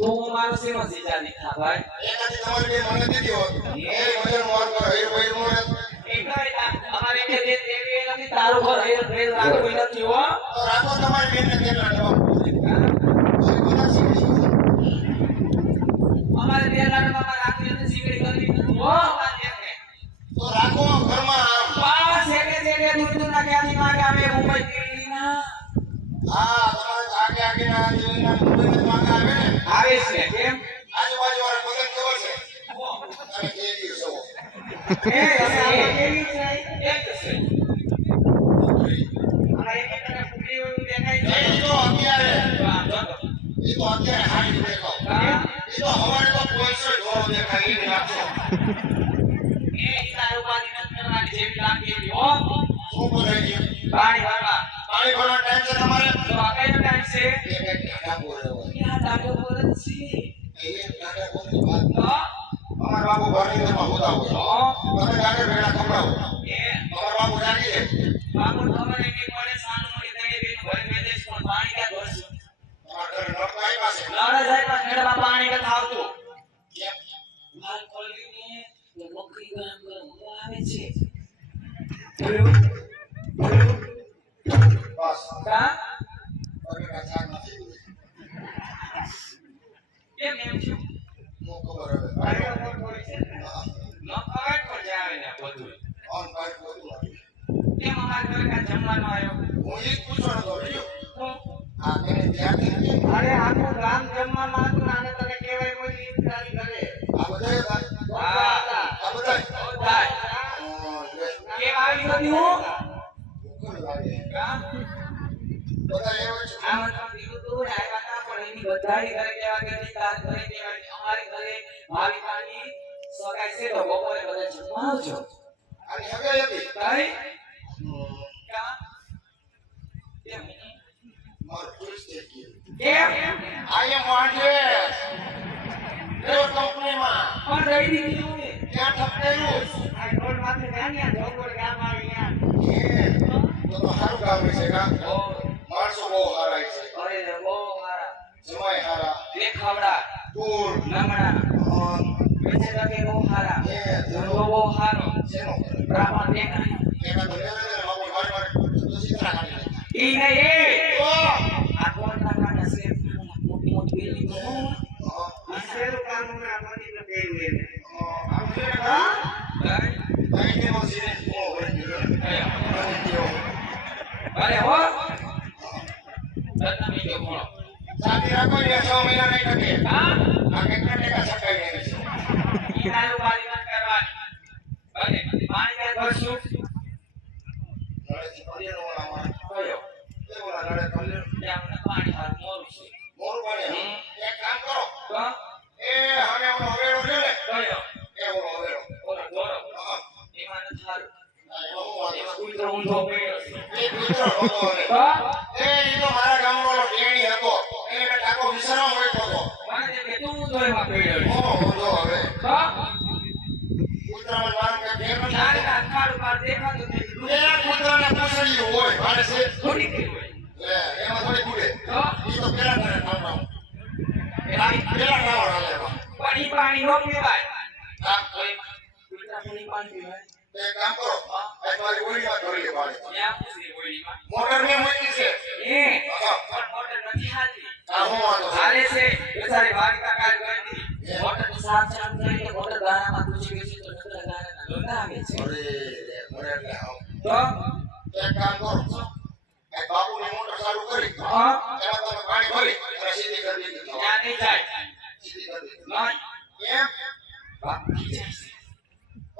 તું બે મને દીધી અમારે રાખો બે લાડમાં શીકડી કરવી નથી હો. આવે છે કેમ? આજુબાજુ વાળા બધાને ખબર છે? તમે જે દિવસો એ અમે કેવી છે? એક છે. અમારે એક એક ટકા હોય દેખાય છે. એ તો અત્યારે તો આમ જો તો. એ તો અત્યારે હાડી દેખાવ હા? એ તો હવારે તો પોઈસો ઢોરો દેખાય એ રાખશો એ તારું પાણી નથી કરવાની જેવી લાગે એવી હો. શું બોલાય પાણી ભરવા પાણી ભરવાનો ટાઈમ છે તમારે તો આ કયો ટાઈમ છે? એક એક ક્યાં ટાટો પર જ છે અમારા બાબુ ઘરની અંદરમાં હોતા હોય તમે ટાટા ભેડા ખવડાવો એ અમારા બાબુ જાગી છે બાપુ ખબર એ કે પડે સાનું મળી તને બેન ભરી મેદેશ પણ પાણી ક્યાં ભરશું તમારા ઘરે નળ તો આવ્યા છે લડે જાય પણ ખેડમાં પાણી નથી આવતું કેમ? હાલ ખોલ્યું ને તો બકરી ગરમ ગરમ હવા આવે છે બસ કા બટાકા શાક નથી કેમ એમ છું નો ખબર હવે પાણી ઉપર થોડી છે ને હા. ન ખવાય પણ જાવે ને બધું ઓન પાઇપ બધું કેમ અમારે ઘરે જમવાનો આવ્યો? હું એ પૂછવાનો રહ્યો. આ નથી. અરે આખું ગામ તને કહેવાય કોઈ કરે. આ હા આ. કેમ આવી હું? તા, પણ ઘરે ઘરે સગાઈ છે તો બપોરે બધા જમવા આવજો. આની હગાઈ હતી. હમ, કા? કેમ મારું twist થઈ. કેમ I am wanted. Your કંપનીમાં પણ રહી દીધી ને ક્યાં ઠપકેલું? આ રોડ માથે ત્યાં જોગોડ ગામ આવી ત્યાં એ, તો તો સારું કામ છે કા માણસો બહુ સારા છે. અરે બહુ હારા. જમાઈ સારા દેખાવડા લમણા અમ, વેચે તકે બહુ હારા. એ ધંધો બહુ સારો. એ બીજો કોણ ચાવી રાખો ને છ મહિના નહીં ટકે. હા આ કેટલા ટકા છકાઈ રહે છે? ઈ તારું પાણી ક્યાં ભરશું નળેથી ભરીએનો ઓલા માં. કયો એ ઓલા નળે ભરીએ. ત્યાં પાણી હાથ મોરું ગામનો ટેણી હતો. એને મેં ટાંકો વિસરવા મોકલ્યો હતો. મારે તું ઊંધો એમાં પડ્યો છે ઓહો, ઊંધો હવે. તો કૂતરામાં મારું કાંઈ ફેર નથી. તારે કાંઈ ખાડું બાર દેખાતું જ નથી. એ કૂતરાને પૂંછડીયું હોય. મારે છે. થોડી થઈ હોય લે, એમાં થોડી કુડે એ તો પેલા તારે નામ નામ પેલા નામ હાલે પાણી પાણી નો પીવાય હા, કોઈ પાણી પીવાય એક કામ કરો. આ તમારી ઓળીમાં ધોઈ લે પાણી. ત્યાં પૂછી ગોળીમાં મોટર મેં મૂકી છે. હે પણ મોટર નથી હાલતી આ હું વાંધો? હાલે છે બેચારી ભાવિકા કાલ ગઈ મોટરની સાફ ચાલુ કરી કે મોટર ગાળામાં પૂછી ગઈ છે તો નકરા ગાળાના લોંદા આવે છે અરે, રે, મને એટલે આમ. તો એક કામ કરો. એક બાપુની મોટર ચાલુ કરી. હા એમાં તમે પાણી ભરી અને સીધી કરી દીધી. ત્યાં નહીં જાય સીધી કરી દીધી. એમ? બાકી જાય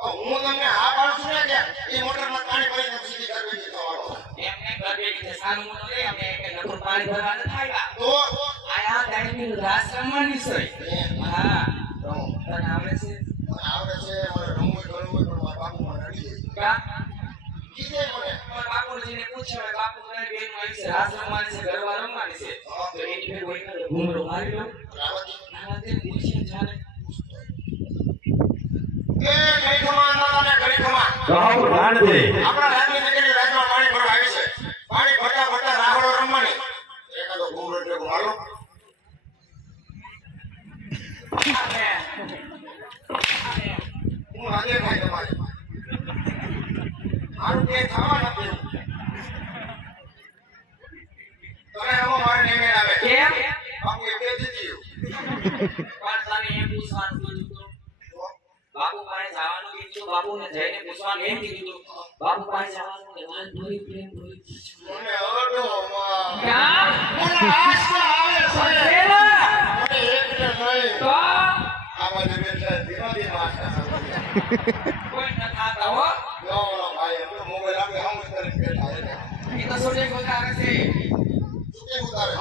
હું તમને આ પાડું છું ને કે ઈ મોટરમાં પાણી ભરીને સીધી કરી દીધી તમારો. એમને ઘર બેઠી સાનું મોટું રે અમને કે નકરું પાણી ભરવા ન થાય તો આયા ટાઈમિંગ રાસ રમવાની છે. હા રમો. તને આવડે છે આવડે છે મારે રમવું ગણવું પણ મારા બાપુ મને નડી. કા બાપુજીને પૂછ્યું હવે બાપુ તમારી બેનમાં છે રમવાની છે ઘરમાં રમવાની છે. તો એની ફેર કોઈ કરે ઘૂમરો મારી લો રાવતે નાવા જાને એ ઘડી નાના ઘડી ખમા કહો રાણદે આપણા રાજની દીકરી રાજમાં પાણી ભરવા આવી છે. પાણી ભરતા ભરતા રાહડો રમવાની. એકાદો ઘૂમરો મારો હું આજે ભાઈ તમારી. મારું કે થવા નથી. તમે રમો મારે નેમે આવે. કેમ? બાપુ એ બે દીધી પણ તને એમ પૂછવાનું કીધું તું. બાપુ પાસે જવાનું કીધું બાપુને જઈને પૂછવાનું એમ કીધું. બાપુ પાસે જવાનું ને વાન ધોઈ પ્રેમ ધોઈ મને અડો માં ક્યાં? મને આશા આવે છે. પેલા. મને એક ને નહીં. તો? આ બાજુ બેઠા ધીમા ધીમા આશા કોઈ ન ખાતા હો નો નો ભાઈ અમે મોબાઈલ આપણે હમ કરીને બેઠા એટલે એ તો સોજે ગોતારે છે ચૂકે ઉતારે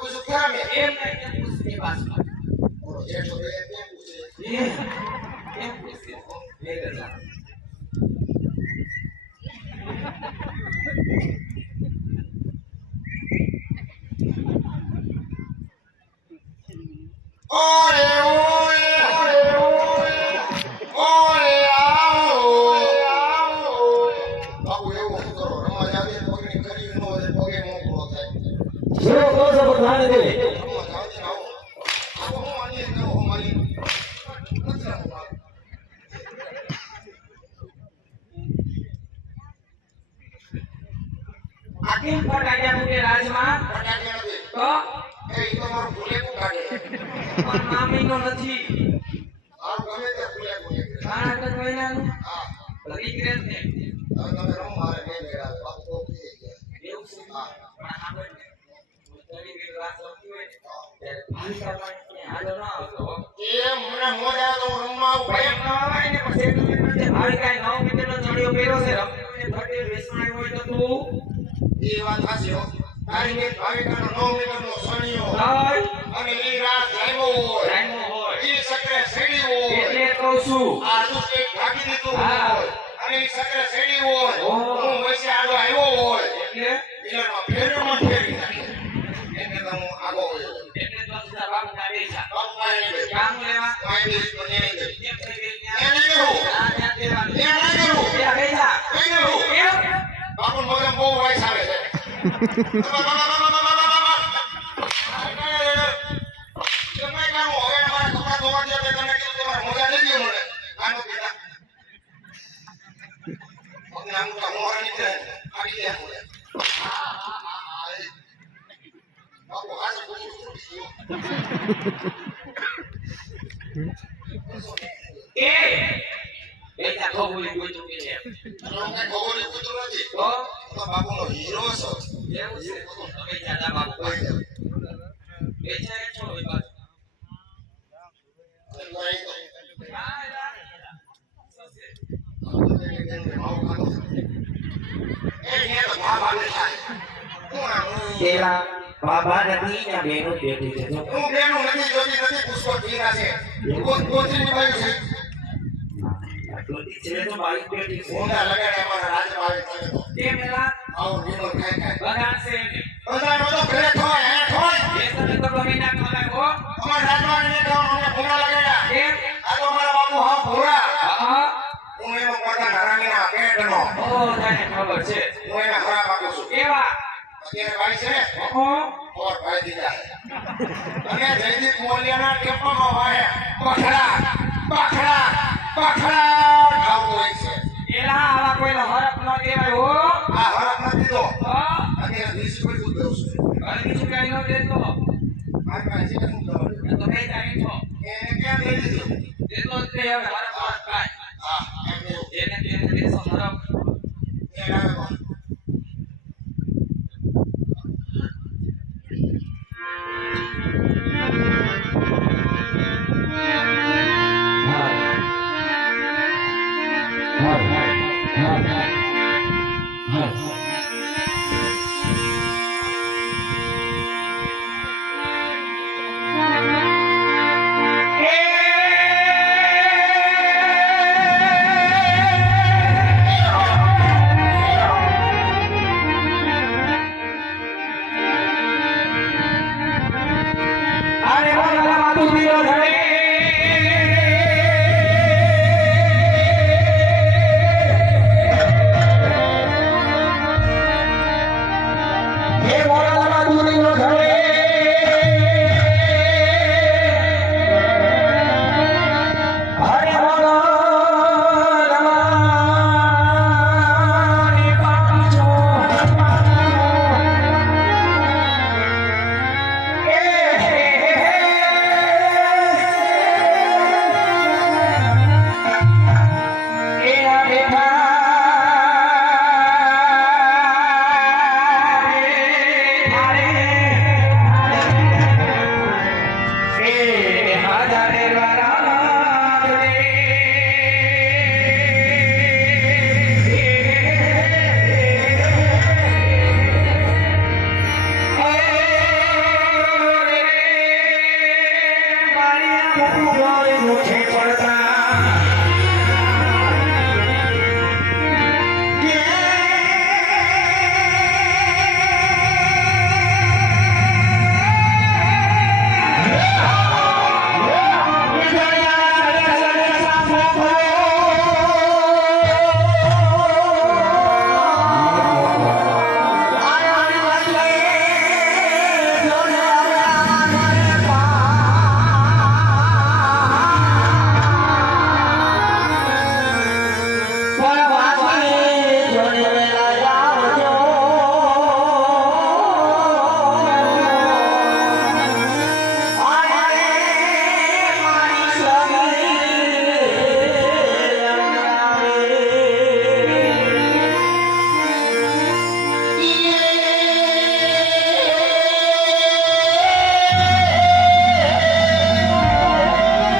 પૂછું ક્યાં મેં એમ કહીને પૂછ તે પાછમાં બોલો જેઠો બે બે પૂછે એમ પૂછે એ ગજા ઓરે ઓરે ઓરે ઓરે આવો આવો બાબુ એવું શું કરો રમવા જાવીએ તો પગની ખરી ન હોય તો પગે મોકળો થાય શેરો કહો છો પણ રાણદે રમવા જાવીએ આવો આવો હું આની અંદર હું મારી નથી રમવા આખી ફટાક્યા મૂકે રાજમાં ફટાકે નથી તો એ ઈ તો મારું ભૂલેકું કાઢે નથી. ગમે તે તો મહિનાનું હા. નીકળે ને તમે રમો મારે નહીં મેળાવે બાપુ તો ગયા એવું છે. પણ આપણે તરી બી વાત લખી હોય ને ભાષા પણ હાલો ના આવતો. એ મને તો આવું ના આવે ને પછી તે કાંઈ નવ મીટરનો ચડિયો પહેર્યો છે. રમણીને ફટેલ વેસવાય હોય તો તું. એ વાત સાચી હો. તારી મેં ભાવિકાનો નવ મીટરનો સણિયો ભાઈ અને ઈ રાત આવ્યો હોય. ટાઈમો હોય. ઈ સકરે હોય. એટલે કહું છું. આ દુષ્ટ ઢાંકી દીધું હોય. અને ઈ સકરે સેડી હોય. હું વચ્ચે આડો આવ્યો હોય. એટલે? મિલરમાં ફેરમાં ફેરી નાખે. એને તો હું આગો હોય એટલે તો સીધા બાપુ ના બેસા કામ લેવા? એને એને એને. એને મોઢે બહુ વાઈસ આવે છે તમે કામ હવે અમારા કપડા ધોવા ગયા તો તમે કીધું તમારે મોજા લઈ ગયો મને કાનો પીતા પગના આંગળા મોહરા નીકળે આવી ગયા મોડે બાપુ હાથ બોલી એ? બેટા કોઈ તો કે છે. ખબર કૂતરું નથી તો બાપુનો હીરો છો એવું છે. તમે દાદા બાપુ કોઈ નહીં. બેટા એ છો એ બાજુ નહીં તો. હા જા પેલા બાબા નથી ને બેનો બેઠી છે. જો ઠીકા છે. તો બાઈક બેઠી છે. તે પેલા બગાડશે એને. એ તમે તો ગમે ના ખવાય હો કેમ હા ઓ તને ખબર છે કેવા ઓ અને જયદીપ મોલિયાના ટેમ્પોમાં વાહે પખડા પખડા પખડા આવતો હોય છે. એલા આવા કોઈને હરખ ન દેવાય હો. આ હરખ નથી તો હા. અત્યારે દઉં છું. ઘરે બીજું કઈ ન દેતો? મારી પાસે શું દઉં એ તો કઈ જાય છો. એને ક્યાં દઈ દીધું દેતો જ તે હવે હરખ હરખ કાંઈ. હા એમ તેને દેશો એને આવે કોણ? I got it right.